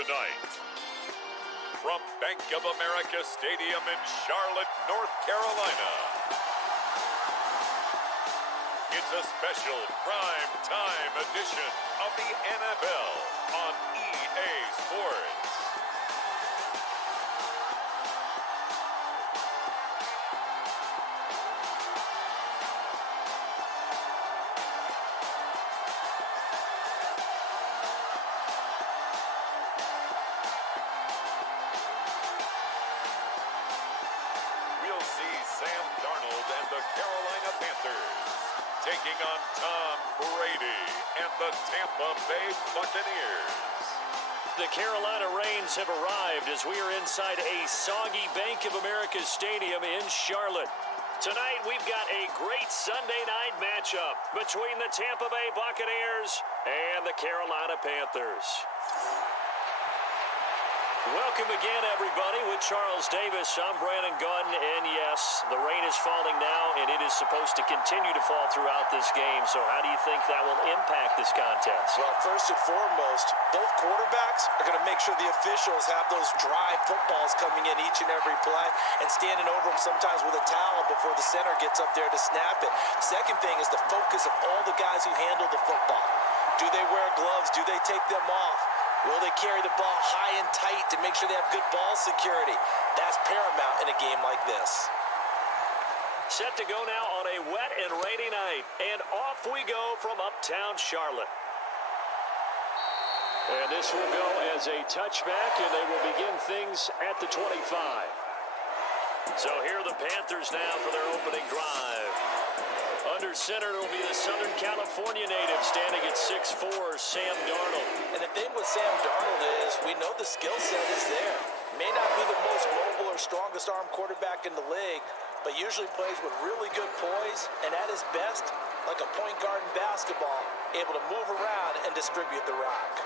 tonight. From Bank of America Stadium in Charlotte, North Carolina, it's a special prime time edition of the NFL on EA Sports. Sam Darnold and the Carolina Panthers taking on Tom Brady and the Tampa Bay Buccaneers. The Carolina Rains have arrived as we are inside a soggy Bank of America Stadium in Charlotte. Tonight we've got a great Sunday night matchup between the Tampa Bay Buccaneers and the Carolina Panthers. Welcome again, everybody, with Charles Davis. I'm Brandon Gaudin, and yes, the rain is falling now, and it is supposed to continue to fall throughout this game. So how do you think that will impact this contest? Well, first and foremost, both quarterbacks are going to make sure the officials have those dry footballs coming in each and every play and standing over them sometimes with a towel before the center gets up there to snap it. Second thing is the focus of all the guys who handle the football. Do they wear gloves? Do they take them off? Will they carry the ball high and tight to make sure they have good ball security? That's paramount in a game like this. Set to go now on a wet and rainy night. And off we go from uptown Charlotte. And this will go as a touchback, and they will begin things at the 25. So here are the Panthers now for their opening drive. Under center, it'll be the Southern California native standing at 6'4", Sam Darnold. And the thing with Sam Darnold is we know the skill set is there. May not be the most mobile or strongest arm quarterback in the league, but usually plays with really good poise and at his best, like a point guard in basketball, able to move around and distribute the rock.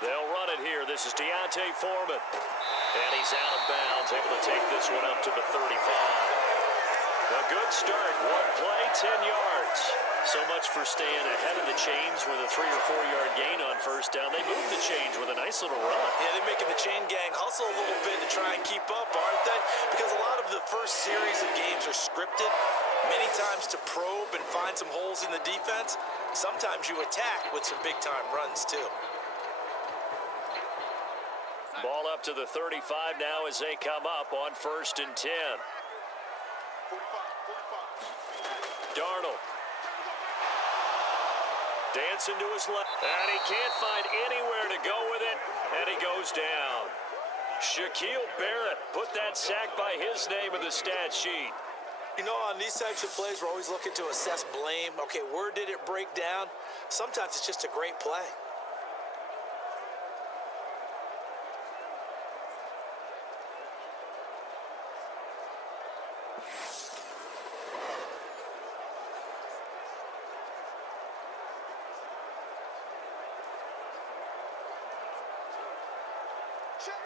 They'll run it here. This is Deontay Foreman. And he's out of bounds, able to take this one up to the 35. A good start. One play, 10 yards. So much for staying ahead of the chains with a 3 or 4 yard gain on first down. They moved the chains with a nice little run. Yeah, they're making the chain gang hustle a little bit to try and keep up, aren't they? Because a lot of the first series of games are scripted, many times to probe and find some holes in the defense. Sometimes you attack with some big-time runs, too. Ball up to the 35 now as they come up on 1st and 10. Darnold. Dancing to his left. And he can't find anywhere to go with it. And he goes down. Shaquille Barrett put that sack by his name in the stat sheet. You know, on these types of plays, we're always looking to assess blame. Okay, where did it break down? Sometimes it's just a great play.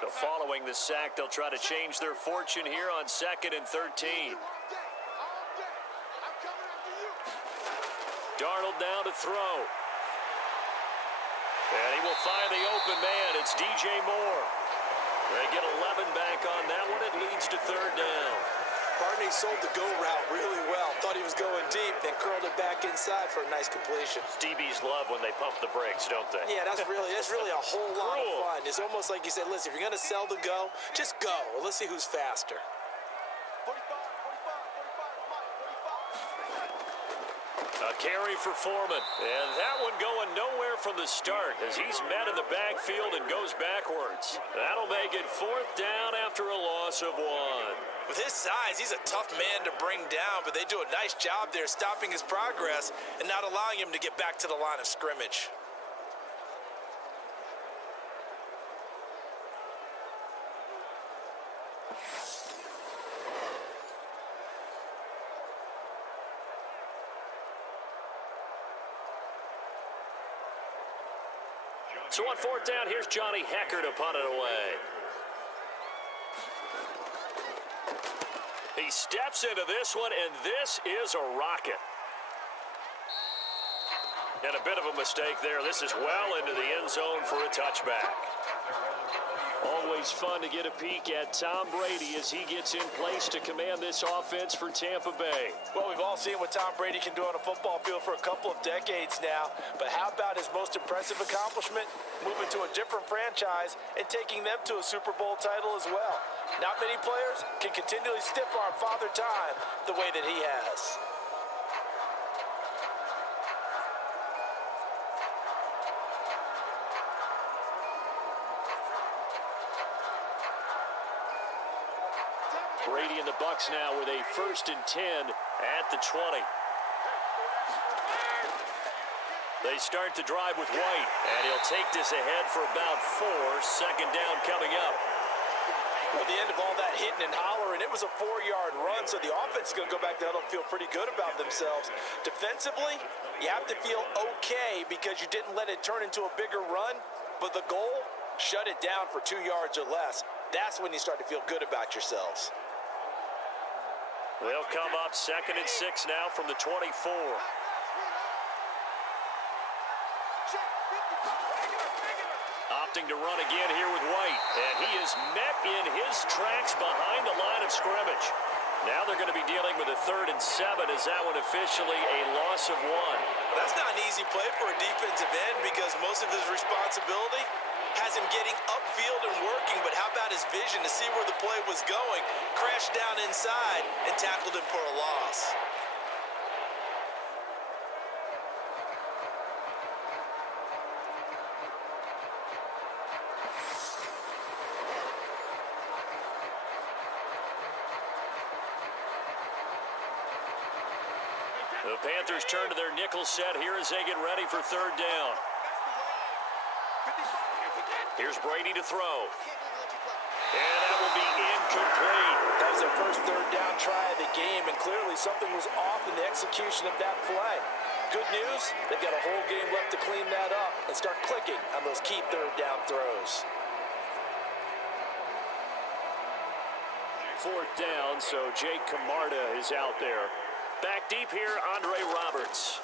So following the sack, they'll try to change their fortune here on 2nd and 13. Darnold now to throw. And he will find the open man. It's DJ Moore. They get 11 back on that one. It leads to 3rd down. Barney sold the go route really well. Thought he was going deep, then curled it back inside for a nice completion. DBs love when they pump the brakes, don't they? Yeah, that's really a whole lot of fun. It's almost like you said, listen, if you're going to sell the go, just go. Let's see who's faster. A carry for Foreman. And that one going nowhere from the start as he's met in the backfield and goes backwards. That'll make it 4th down after a loss of 1. With his size, he's a tough man to bring down, but they do a nice job there stopping his progress and not allowing him to get back to the line of scrimmage. So on fourth down, here's Johnny Hecker to punt it away. He steps into this one, and this is a rocket. And a bit of a mistake there. This is well into the end zone for a touchback. Always fun to get a peek at Tom Brady as he gets in place to command this offense for Tampa Bay. Well, we've all seen what Tom Brady can do on a football field for a couple of decades now. But how about his most impressive accomplishment? Moving to a different franchise and taking them to a Super Bowl title as well. Not many players can continually stiff-arm Father Time the way that he has. Brady and the Bucs now with a 1st and 10 at the 20. They start the drive with White, and he'll take this ahead for about 4. 2nd down coming up. At the end of all that hitting and hollering, it was a 4-yard run, so the offense is going to go back to huddle and feel pretty good about themselves. Defensively, you have to feel okay because you didn't let it turn into a bigger run, but the goal, shut it down for 2 yards or less. That's when you start to feel good about yourselves. They'll come up 2nd and 6 now from the 24. Opting to run again here with White. And he is met in his tracks behind the line of scrimmage. Now they're going to be dealing with a 3rd and 7 as that one officially a loss of 1. That's not an easy play for a defensive end because most of his responsibility has him getting upfield and working, but how about his vision to see where the play was going, crashed down inside, and tackled him for a loss. The Panthers turn to their nickel set here as they get ready for 3rd down. Here's Brady to throw. And that will be incomplete. That was their first 3rd down try of the game, and clearly something was off in the execution of that play. Good news, they've got a whole game left to clean that up and start clicking on those key 3rd down throws. 4th down, so Jake Camarda is out there. Back deep here, Andre Roberts.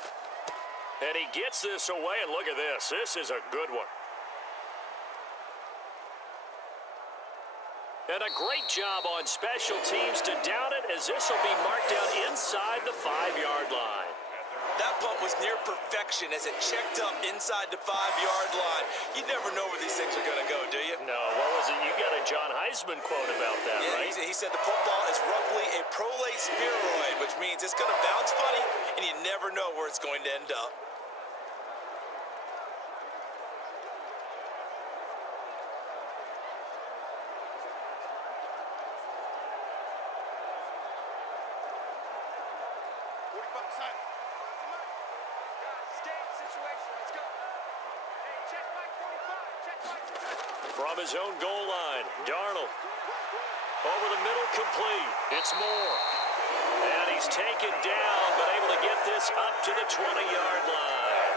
And he gets this away, and look at this. This is a good one. And a great job on special teams to down it as this will be marked down inside the 5-yard line. That punt was near perfection as it checked up inside the 5-yard line. You never know where these things are going to go, do you? No, what was it? You got a John Heisman quote about that, yeah, right? He said the football is roughly a prolate spheroid, which means it's going to bounce funny, and you never know where it's going to end up. From his own goal line, Darnold. Over the middle, complete. It's Moore. And he's taken down, but able to get this up to the 20-yard line.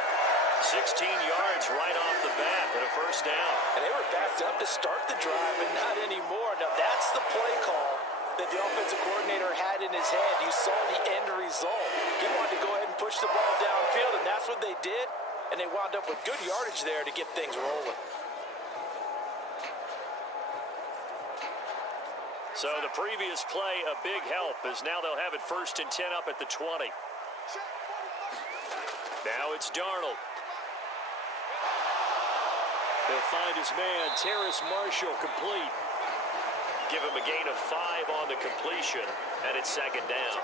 16 yards right off the bat and a 1st down. And they were backed up to start the drive, and not anymore. Now, that's the play call that the offensive coordinator had in his head. You saw the end result. He wanted to go ahead and push the ball downfield, and that's what they did. And they wound up with good yardage there to get things rolling. So the previous play, a big help, as now they'll have it 1st and 10 up at the 20. Now it's Darnold. He'll find his man, Terrace Marshall, complete. Give him a gain of 5 on the completion, and it's 2nd down.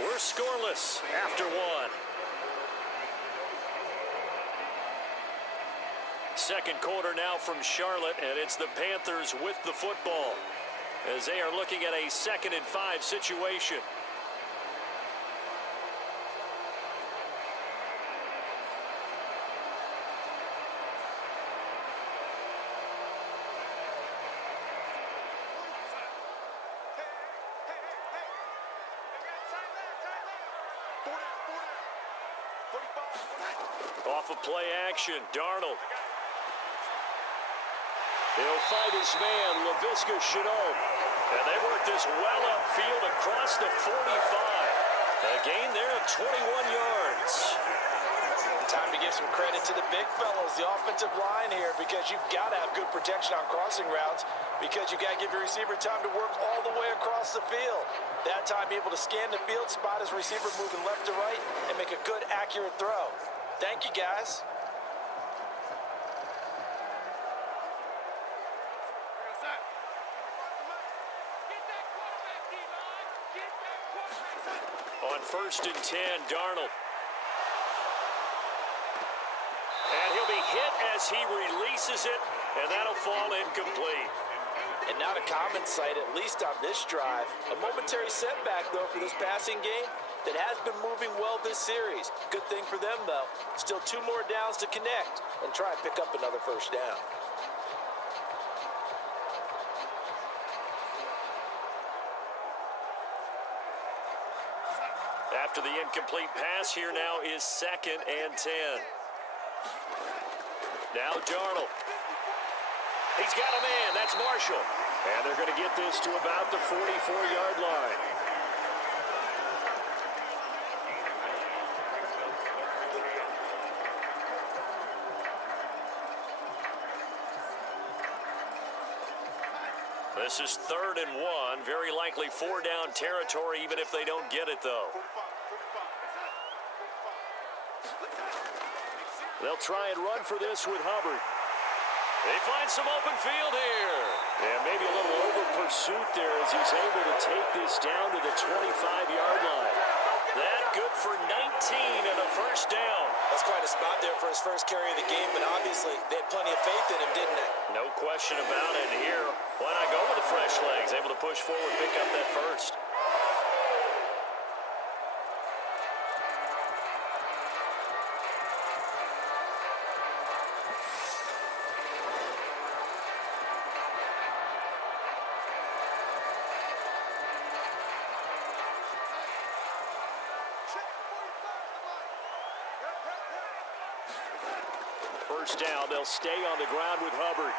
We're scoreless after 1. 2nd quarter now from Charlotte, and it's the Panthers with the football as they are looking at a 2nd and 5 situation. Off of play action, Darnold. He'll fight his man, Laviska Shenault. And they work this well upfield across the 45. A gain there of 21 yards. Time to give some credit to the big fellows, the offensive line here, because you've got to have good protection on crossing routes, because you've got to give your receiver time to work all the way across the field. That time, able to scan the field, spot his receiver moving left to right, and make a good, accurate throw. Thank you, guys. On 1st and 10, Darnold. And he'll be hit as he releases it, and that'll fall incomplete. And not a common sight, at least on this drive. A momentary setback, though, for this passing game that has been moving well this series. Good thing for them, though. Still 2 more downs to connect and try and pick up another first down. After the incomplete pass, here now is 2nd and 10. Now Darnold. He's got a man. That's Marshall. And they're going to get this to about the 44-yard line. This is 3rd and 1. Very likely 4-down territory, even if they don't get it, though. They'll try and run for this with Hubbard. They find some open field here. And maybe a little over pursuit there as he's able to take this down to the 25-yard line. That good for 19 and a first down. That's quite a spot there for his first carry of the game, but obviously they had plenty of faith in him, didn't they? No question about it here. Why not go with the fresh legs? Able to push forward, pick up that first. First down, they'll stay on the ground with Hubbard.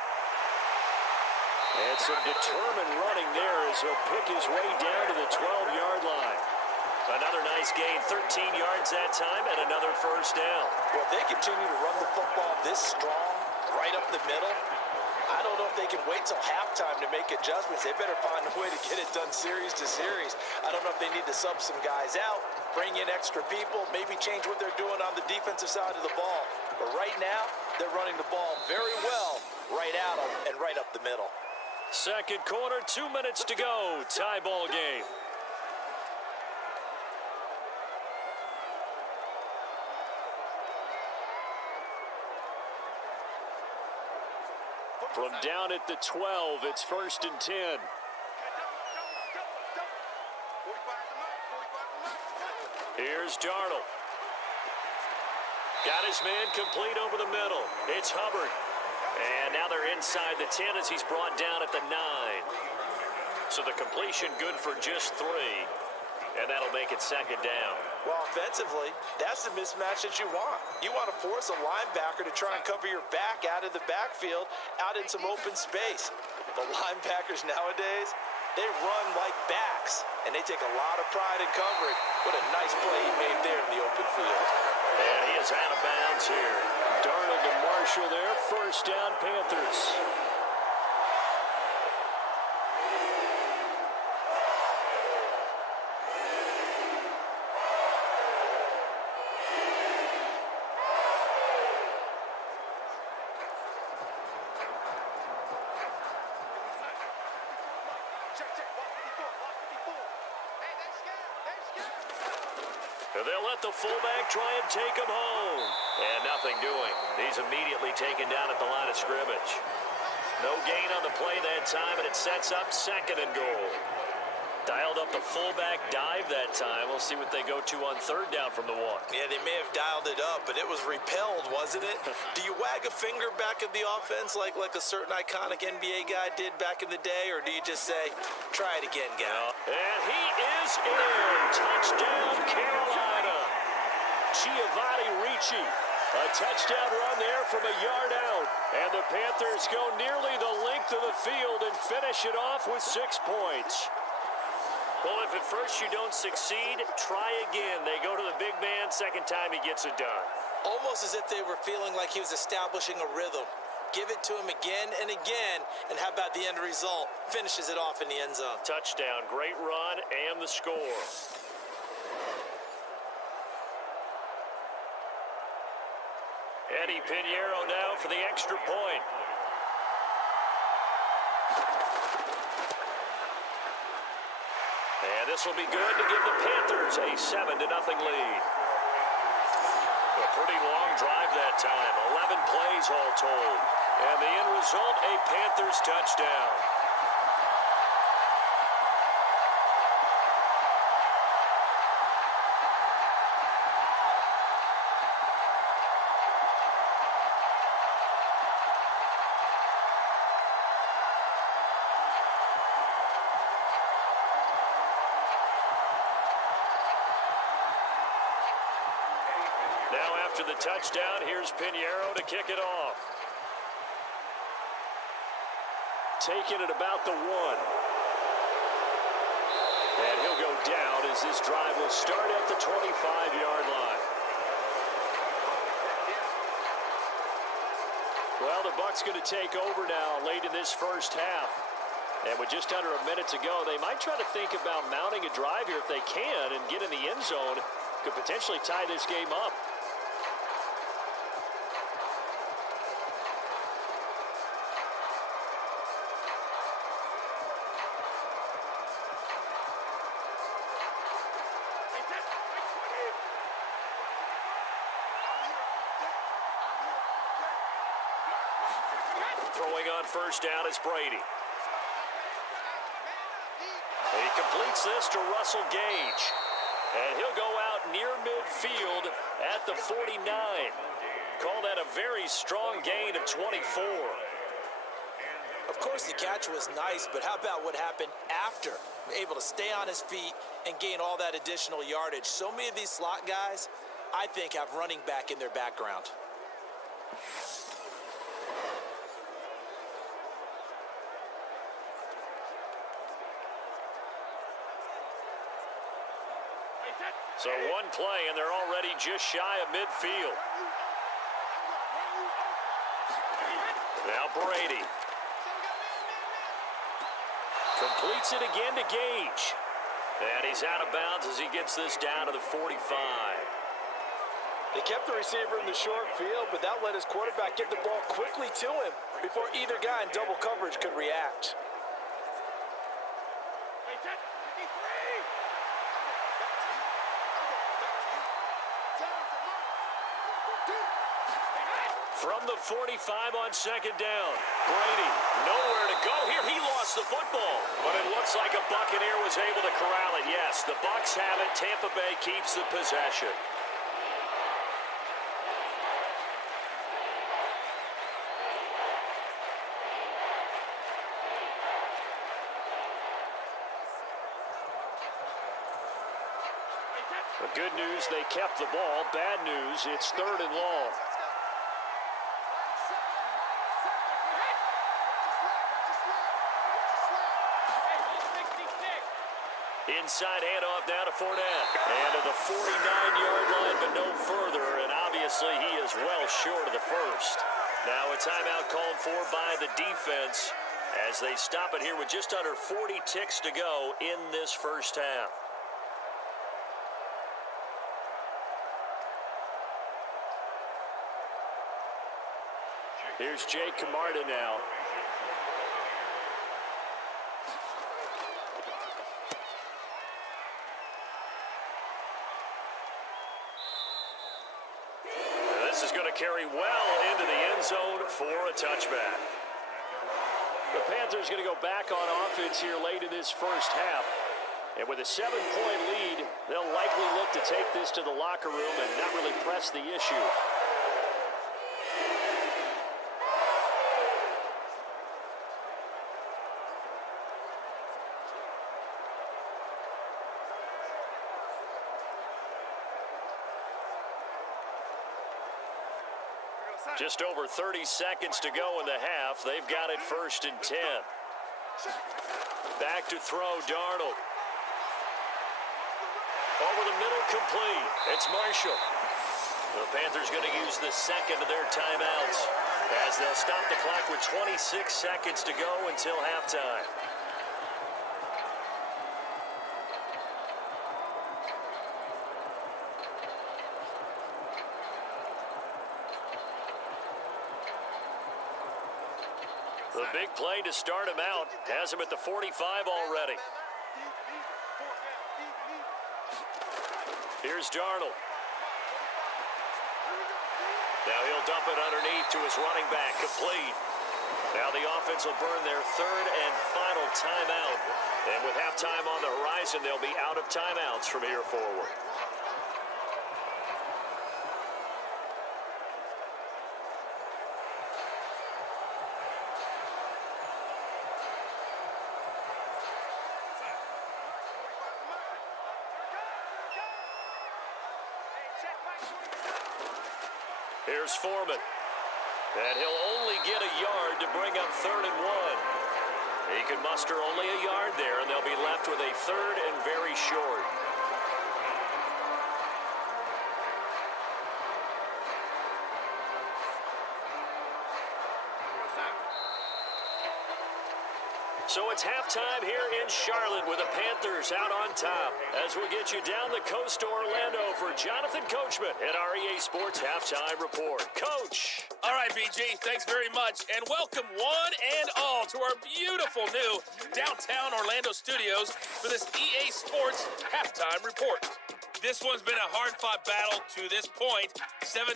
And some determined running there as he'll pick his way down to the 12-yard line. Another nice gain, 13 yards that time, and another first down. Well, if they continue to run the football this strong, right up the middle, I don't know if they can wait till halftime to make adjustments. They better find a way to get it done series to series. I don't know if they need to sub some guys out, bring in extra people, maybe change what they're doing on the defensive side of the ball. But right now, they're running the ball very well right at them and right up the middle. Second quarter, 2 minutes to go. Tie ball game. From down at the 12, it's 1st and 10. Here's Darnold. Got his man complete over the middle. It's Hubbard. And now they're inside the 10 as he's brought down at the 9. So the completion good for just 3. And that'll make it 2nd down. Well, offensively, that's the mismatch that you want. You want to force a linebacker to try and cover your back out of the backfield, out in some open space. The linebackers nowadays, they run like backs, and they take a lot of pride in covering. What a nice play he made there in the open field. And he is out of bounds here. Darnold to Marshall there. First down, Panthers. They'll let the fullback try and take him home. And nothing doing. He's immediately taken down at the line of scrimmage. No gain on the play that time, and it sets up 2nd and goal. Dialed up the fullback dive that time. We'll see what they go to on 3rd down from the 1. Yeah, they may have dialed it up, but it was repelled, wasn't it? Do you wag a finger back at the offense like a certain iconic NBA guy did back in the day, or do you just say, try it again, guy? And he is in. Touchdown, Carolina. Giovanni Ricci. A touchdown run there from a yard out. And the Panthers go nearly the length of the field and finish it off with 6 points. Well, if at first you don't succeed, try again. They go to the big man, second time he gets it done. Almost as if they were feeling like he was establishing a rhythm. Give it to him again and again, and how about the end result? Finishes it off in the end zone. Touchdown, great run, and the score. Eddie Pinheiro now for the extra point. And this will be good to give the Panthers a 7-0 lead. A pretty long drive that time, 11 plays all told. And the end result, a Panthers touchdown. Now after the touchdown, here's Pinheiro to kick it off. Taking it about the 1. And he'll go down as this drive will start at the 25-yard line. Well, the Bucs going to take over now late in this first half. And with just under a minute to go, they might try to think about mounting a drive here if they can and get in the end zone. Could potentially tie this game up. Throwing on first down is Brady. He completes this to Russell Gage. And he'll go out near midfield at the 49. Call that a very strong gain of 24. Of course, the catch was nice, but how about what happened after? Able to stay on his feet and gain all that additional yardage. So many of these slot guys, I think, have running back in their background. So one play, and they're already just shy of midfield. Now Brady. Completes it again to Gage. And he's out of bounds as he gets this down to the 45. They kept the receiver in the short field, but that let his quarterback get the ball quickly to him before either guy in double coverage could react. From the 45 on second down. Brady, nowhere to go here. He lost the football. But it looks like a Buccaneer was able to corral it. Yes, the Bucs have it. Tampa Bay keeps the possession. The good news, they kept the ball. Bad news, it's 3rd and long. Inside handoff now to Fournette. And to the 49-yard line, but no further. And obviously, he is well short of the first. Now a timeout called for by the defense as they stop it here with just under 40 ticks to go in this first half. Here's Jake Camarda now. This is going to carry well into the end zone for a touchback. The Panthers going to go back on offense here late in this first half. And with a 7-point lead, they'll likely look to take this to the locker room and not really press the issue. Just over 30 seconds to go in the half. They've got it 1st and 10. Back to throw, Darnold. Over the middle, complete. It's Marshall. The Panthers going to use the second of their timeouts as they'll stop the clock with 26 seconds to go until halftime. The big play to start him out has him at the 45 already. Here's Darnold. Now he'll dump it underneath to his running back, complete. Now the offense will burn their 3rd and final timeout. And with halftime on the horizon, they'll be out of timeouts from here forward. Here's Foreman. And he'll only get a yard to bring up 3rd and 1. He can muster only a yard there, and they'll be left with a 3rd and very short. So it's halftime here in Charlotte with the Panthers out on top. As we get you down the coast to Orlando for Jonathan Coachman at our EA Sports Halftime Report. Coach. All right, BG, thanks very much. And welcome one and all to our beautiful new downtown Orlando studios for this EA Sports Halftime Report. This one's been a hard-fought battle to this point. 7-0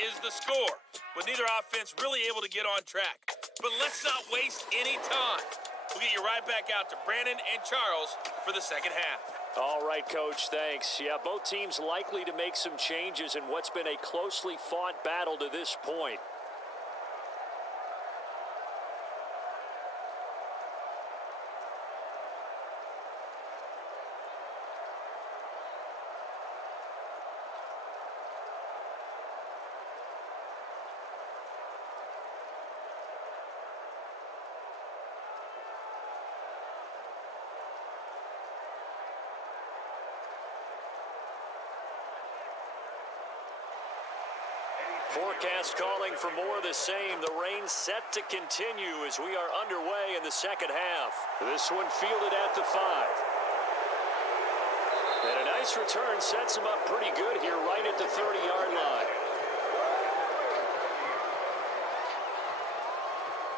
is the score, with neither offense really able to get on track. But let's not waste any time. We'll get you right back out to Brandon and Charles for the second half. All right, Coach, thanks. Yeah, both teams likely to make some changes in what's been a closely fought battle to this point. Forecast calling for more of the same. The rain set to continue as we are underway in the second half. This one fielded at the 5. And a nice return sets him up pretty good here right at the 30-yard line.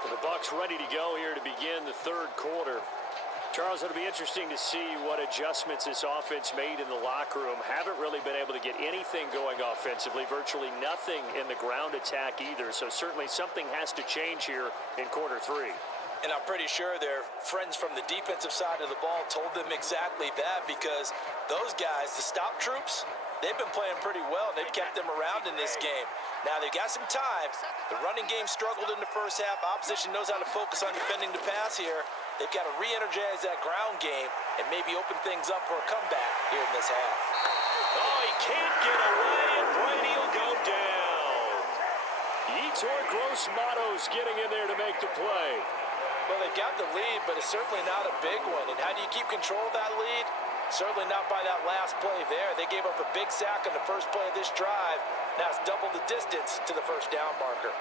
The Bucs ready to go here to begin the 3rd quarter. Charles, it'll be interesting to see what adjustments this offense made in the locker room. Haven't really been able to get anything going offensively, virtually nothing in the ground attack either. So certainly something has to change here in quarter 3. And I'm pretty sure their friends from the defensive side of the ball told them exactly that, because those guys, the stop troops, they've been playing pretty well, and they've kept them around in this game. Now, they've got some time. The running game struggled in the first half. Opposition knows how to focus on defending the pass here. They've got to re-energize that ground game and maybe open things up for a comeback here in this half. Oh, he can't get away, and Brady will go down. Yetur Gross-Matos getting in there to make the play. Well, they got the lead, but it's certainly not a big one. And how do you keep control of that lead? Certainly not by that last play there. They gave up a big sack on the first play of this drive. Now it's double the distance to the first down marker.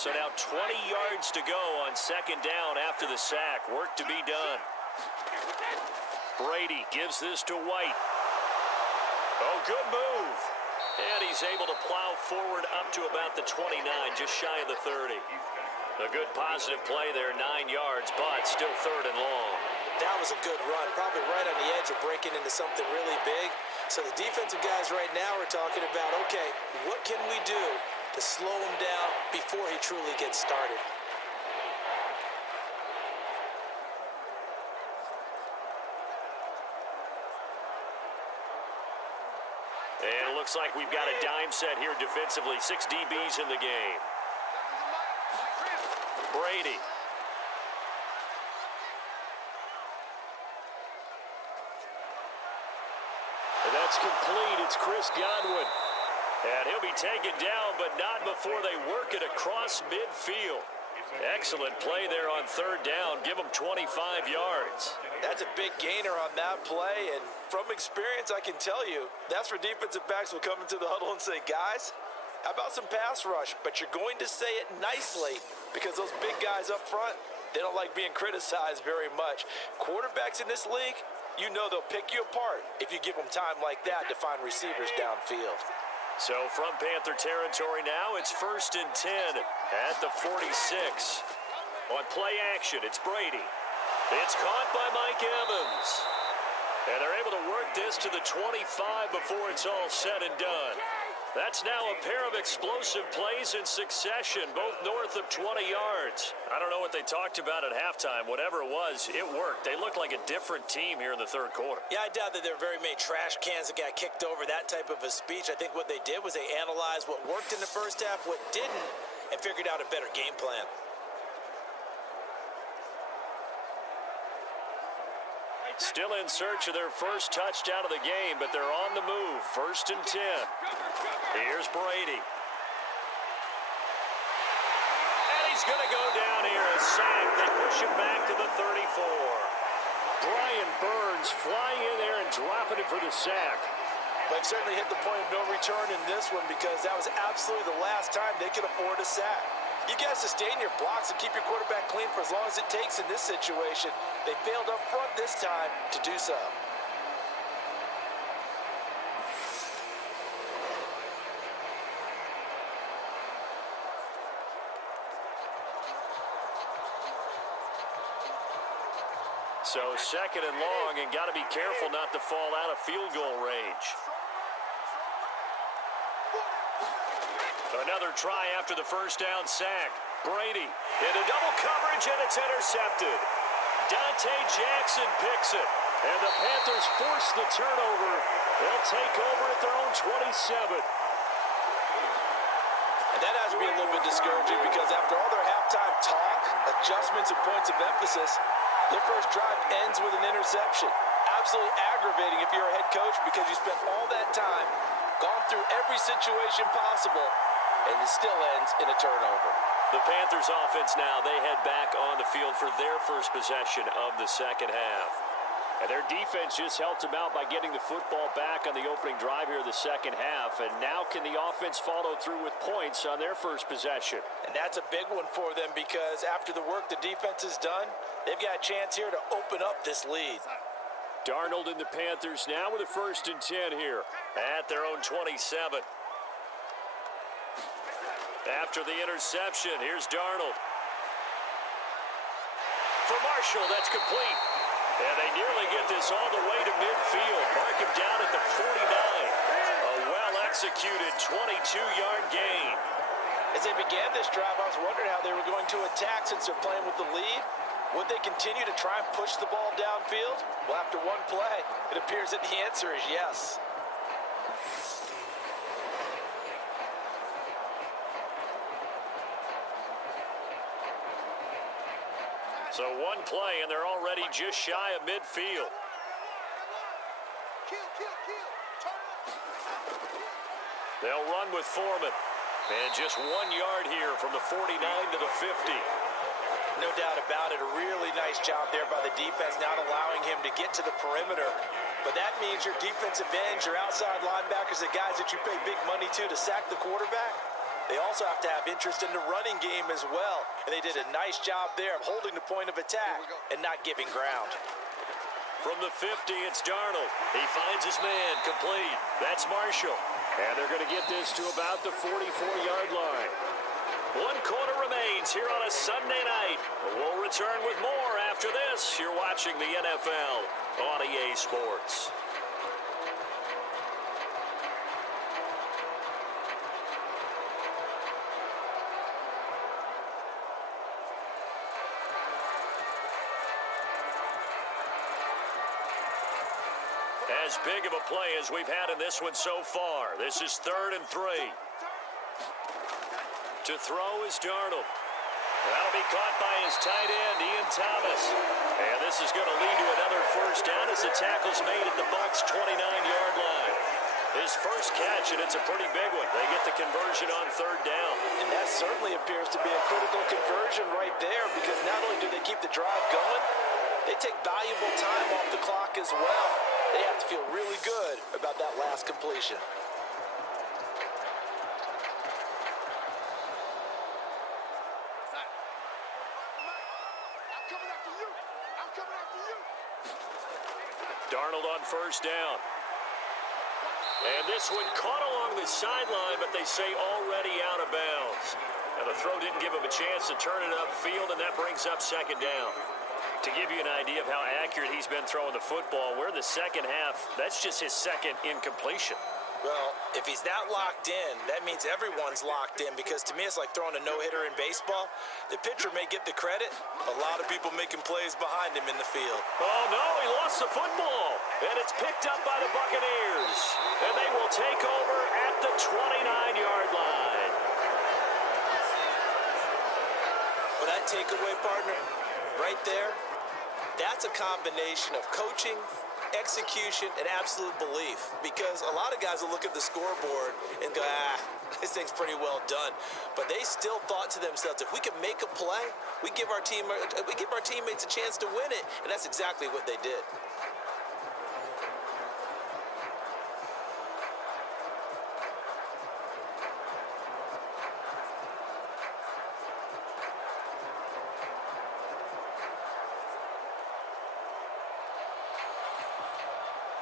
So now 20 yards to go on second down after the sack. Work to be done. Brady gives this to White. Oh, good move. And he's able to plow forward up to about the 29, just shy of the 30. A good positive play there, 9 yards, but still 3rd and long. That was a good run, probably right on the edge of breaking into something really big. So the defensive guys right now are talking about, okay, what can we do to slow him down before he truly gets started? And it looks like we've got a dime set here defensively. 6 DBs in the game. Brady. And that's complete. It's Chris Godwin. And he'll be taken down, but not before they work it across midfield. Excellent play there on third down. Give them 25 yards. That's a big gainer on that play, and from experience, I can tell you, that's where defensive backs will come into the huddle and say, guys, how about some pass rush? But you're going to say it nicely because those big guys up front, they don't like being criticized very much. Quarterbacks in this league, you know they'll pick you apart if you give them time like that to find receivers downfield. So from Panther territory now, it's 1st and 10 at the 46. On play action, it's Brady. It's caught by Mike Evans. And they're able to work this to the 25 before it's all said and done. That's now a pair of explosive plays in succession, both north of 20 yards. I don't know what they talked about at halftime. Whatever it was, it worked. They looked like a different team here in the third quarter. Yeah, I doubt that there were very many trash cans that got kicked over, that type of a speech. I think what they did was they analyzed what worked in the first half, what didn't, and figured out a better game plan. Still in search of their first touchdown of the game, but they're on the move. 1st and 10. Here's Brady. And he's going to go down here. A sack. They push him back to the 34. Brian Burns flying in there and dropping it for the sack. But certainly hit the point of no return in this one because that was absolutely the last time they could afford a sack. You got to sustain your blocks and keep your quarterback clean for as long as it takes in this situation. They failed up front this time to do so. So 2nd and long, and got to be careful not to fall out of field goal range. Another try after the first down sack. Brady into double coverage, and it's intercepted. Dante Jackson picks it, and the Panthers force the turnover. They'll take over at their own 27. And that has to be a little bit discouraging because after all their halftime talk, adjustments, and points of emphasis, their first drive ends with an interception. Absolutely aggravating if you're a head coach because you spent all that time, gone through every situation possible, and it still ends in a turnover. The Panthers offense now, they head back on the field for their first possession of the second half. And their defense just helped them out by getting the football back on the opening drive here in the second half. And now can the offense follow through with points on their first possession? And that's a big one for them because after the work the defense has done, they've got a chance here to open up this lead. Darnold and the Panthers now with a 1st and 10 here at their own 27. After the interception, here's Darnold. For Marshall, that's complete. And they nearly get this all the way to midfield. Mark him down at the 49. A well-executed 22-yard gain. As they began this drive, I was wondering how they were going to attack since they're playing with the lead. Would they continue to try and push the ball downfield? Well, after one play, it appears that the answer is yes. So one play, and they're already just shy of midfield. They'll run with Foreman. And just 1 yard here from the 49 to the 50. No doubt about it. A really nice job there by the defense, not allowing him to get to the perimeter. But that means your defensive ends, your outside linebackers, the guys that you pay big money to sack the quarterback, they also have to have interest in the running game as well. And they did a nice job there of holding the point of attack and not giving ground. From the 50, it's Darnold. He finds his man, complete. That's Marshall. And they're going to get this to about the 44-yard line. 1 quarter remains here on a Sunday night. We'll return with more after this. You're watching the NFL on EA Sports. As big of a play as we've had in this one so far. This is 3rd and 3. To throw is Darnold. That'll be caught by his tight end, Ian Thomas. And this is going to lead to another first down as the tackle's made at the Bucs' 29-yard line. His first catch, and it's a pretty big one. They get the conversion on third down. And that certainly appears to be a critical conversion right there, because not only do they keep the drive going, they take valuable time off the clock as well. They have to feel really good about that last completion. Darnold on first down. And this one caught along the sideline, but they say already out of bounds. Now the throw didn't give him a chance to turn it upfield, and that brings up second down. To give you an idea of how accurate he's been throwing the football, we're the second half. That's just his second incompletion. Well, if he's not locked in, that means everyone's locked in, because to me it's like throwing a no-hitter in baseball. The pitcher may get the credit. A lot of people making plays behind him in the field. Oh, no, he lost the football. And it's picked up by the Buccaneers. And they will take over at the 29-yard line. Well, that takeaway, partner, right there, that's a combination of coaching, execution, and absolute belief, because a lot of guys will look at the scoreboard and go, this thing's pretty well done, but they still thought to themselves, if we can make a play, we give our teammates a chance to win it, and that's exactly what they did.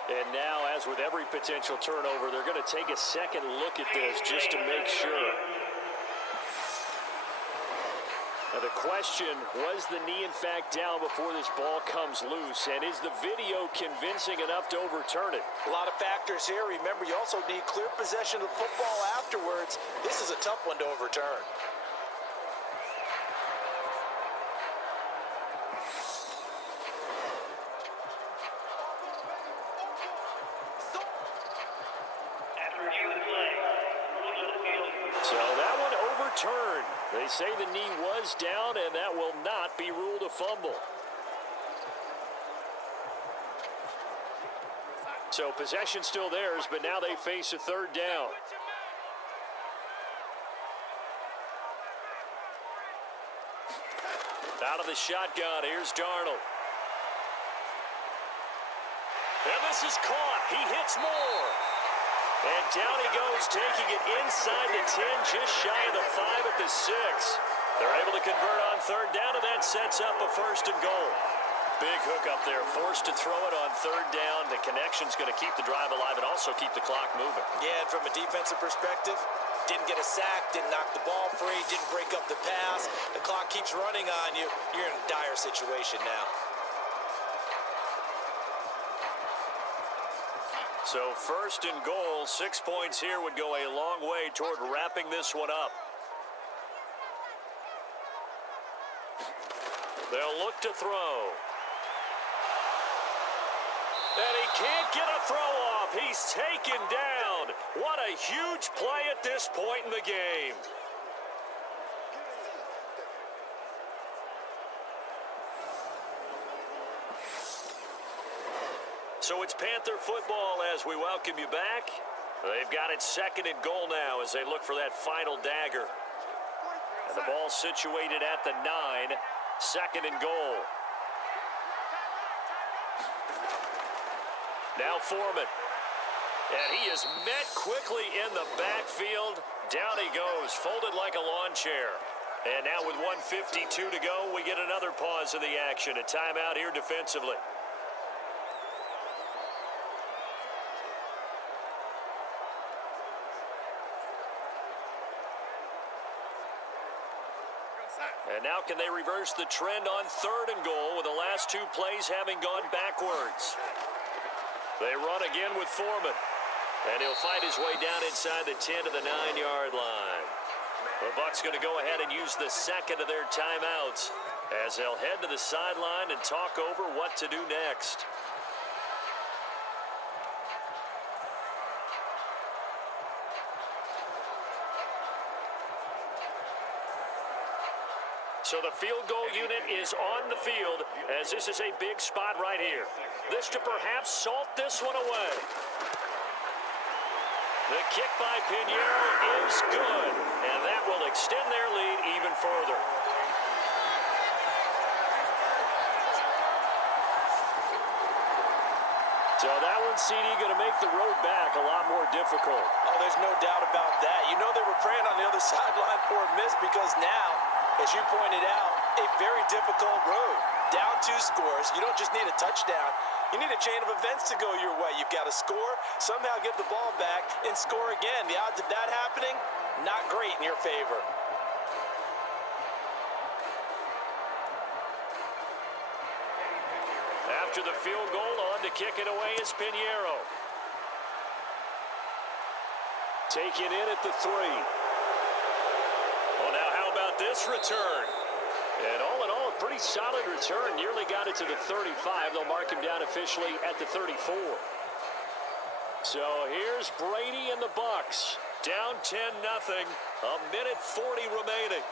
And now, as with every potential turnover, they're going to take a second look at this just to make sure. Now the question, was the knee in fact down before this ball comes loose? And is the video convincing enough to overturn it? A lot of factors here. Remember, you also need clear possession of the football afterwards. This is a tough one to overturn. So that one overturned. They say the knee was down, and that will not be ruled a fumble. So possession still theirs, but now they face a third down. Out of the shotgun, here's Darnold. And this is caught. He hits more. And down he goes, taking it inside the 10, just shy of the 5 at the 6. They're able to convert on third down, and that sets up a first and goal. Big hook up there, forced to throw it on third down. The connection's going to keep the drive alive and also keep the clock moving. Yeah, and from a defensive perspective, didn't get a sack, didn't knock the ball free, didn't break up the pass. The clock keeps running on you. You're in a dire situation now. So first and goal, 6 points here would go a long way toward wrapping this one up. They'll look to throw. And he can't get a throw off. He's taken down. What a huge play at this point in the game. So it's Panther football as we welcome you back. They've got it second and goal now as they look for that final dagger. And the ball situated at the 9, second and goal. Now Foreman. And he is met quickly in the backfield. Down he goes, folded like a lawn chair. And now with 1:52 to go, we get another pause in the action. A timeout here defensively. And now can they reverse the trend on third and goal with the last 2 plays having gone backwards? They run again with Foreman. And he'll fight his way down inside the 10 to the 9-yard line. The Bucs going to go ahead and use the second of their timeouts as they'll head to the sideline and talk over what to do next. So the field goal unit is on the field as this is a big spot right here. This to perhaps salt this one away. The kick by Pinheiro is good, and that will extend their lead even further. So that one, CD, going to make the road back a lot more difficult. Oh, there's no doubt about that. You know they were praying on the other sideline for a miss because now, as you pointed out, a very difficult road. Down 2 scores. You don't just need a touchdown. You need a chain of events to go your way. You've got to score, somehow get the ball back, and score again. The odds of that happening, not great in your favor. After the field goal, on to kick it away is Pinheiro. Taken in at the 3. Well, now how about this return? And all in all, a pretty solid return. Nearly got it to the 35. They'll mark him down officially at the 34. So here's Brady and the Bucs. Down 10-0. A minute 40 remaining.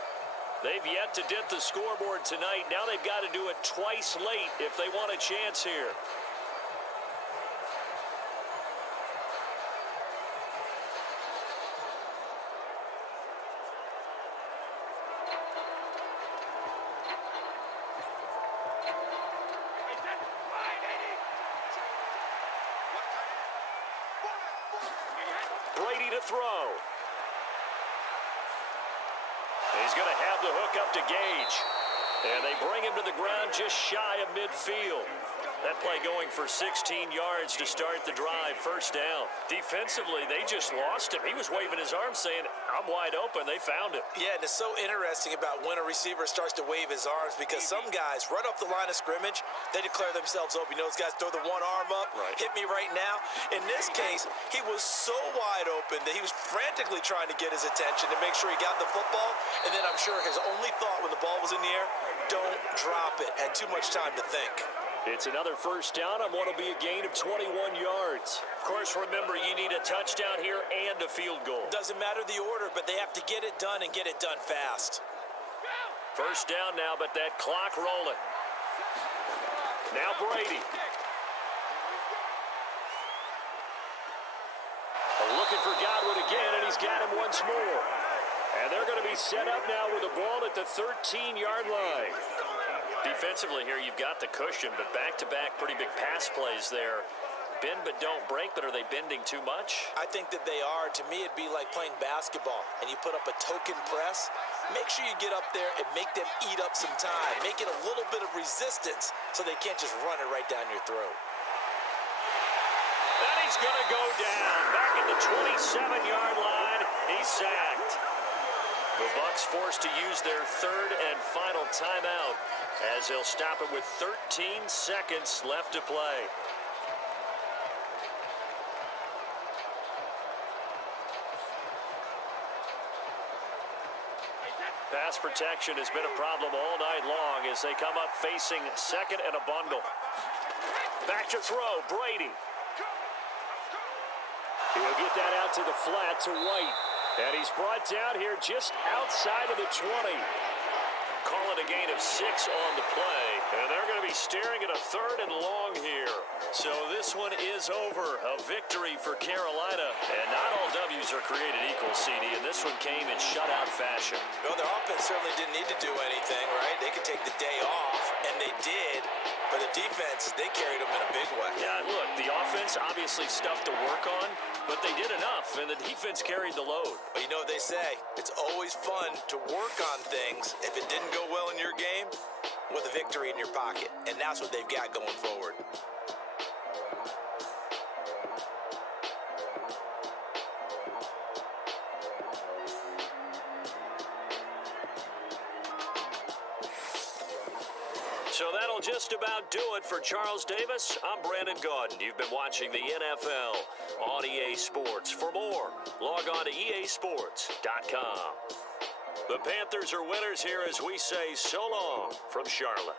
They've yet to dent the scoreboard tonight. Now they've got to do it twice late if they want a chance here. Brady to throw. He's going to have the hook up to Gage. And they bring him to the ground just shy of midfield. That play going for 16 yards to start the drive. First down. Defensively, they just lost him. He was waving his arms saying, I'm wide open. They found him. Yeah, and it's so interesting about when a receiver starts to wave his arms because some guys right off the line of scrimmage, they declare themselves open. You know, those guys throw the one arm up, right. Hit me right now. In this case, he was so wide open that he was frantically trying to get his attention to make sure he got the football. And then I'm sure his only thought when the ball was in the air, don't drop it. Had too much time to think. It's another first down on what will be a gain of 21 yards. Of course, remember, you need a touchdown here and a field goal. Doesn't matter the order, but they have to get it done and get it done fast. First down now, but that clock rolling. Now Brady. Looking for Godwin again, and he's got him once more. And they're going to be set up now with the ball at the 13-yard line. Defensively here, you've got the cushion, but back-to-back pretty big pass plays there. Bend but don't break, but are they bending too much? I think that they are. To me, it'd be like playing basketball, and you put up a token press. Make sure you get up there and make them eat up some time. Make it a little bit of resistance so they can't just run it right down your throat. And he's going to go down. Back at the 27-yard line, he's sacked. The Bucs forced to use their third and final timeout as they'll stop it with 13 seconds left to play. Pass protection has been a problem all night long as they come up facing second and a bundle. Back to throw, Brady. He'll get that out to the flat to White. And he's brought down here just outside of the 20. Call it a gain of 6 on the play. And they're going to be staring at a third and long here. So this one is over. A victory for Carolina. And not all W's are created equal, CD. And this one came in shutout fashion. No, their offense certainly didn't need to do anything, right? They could take the day off, and they did. But the defense, they carried them in a big way. Yeah, look, the offense obviously stuff to work on, but they did enough, and the defense carried the load. But you know what they say, it's always fun to work on things if it didn't go well in your game with a victory in your pocket. And that's what they've got going forward. So that'll just about do it for Charles Davis. I'm Brandon Gaudin. You've been watching the NFL on EA Sports. For more, log on to easports.com. The Panthers are winners here as we say so long from Charlotte.